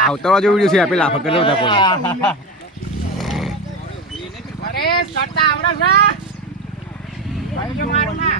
આવતા જો વિડીયો છે આપેલા ફકર નતા કોઈ અરે સટ્ટા આવડે છે ભાઈ જો મારું ના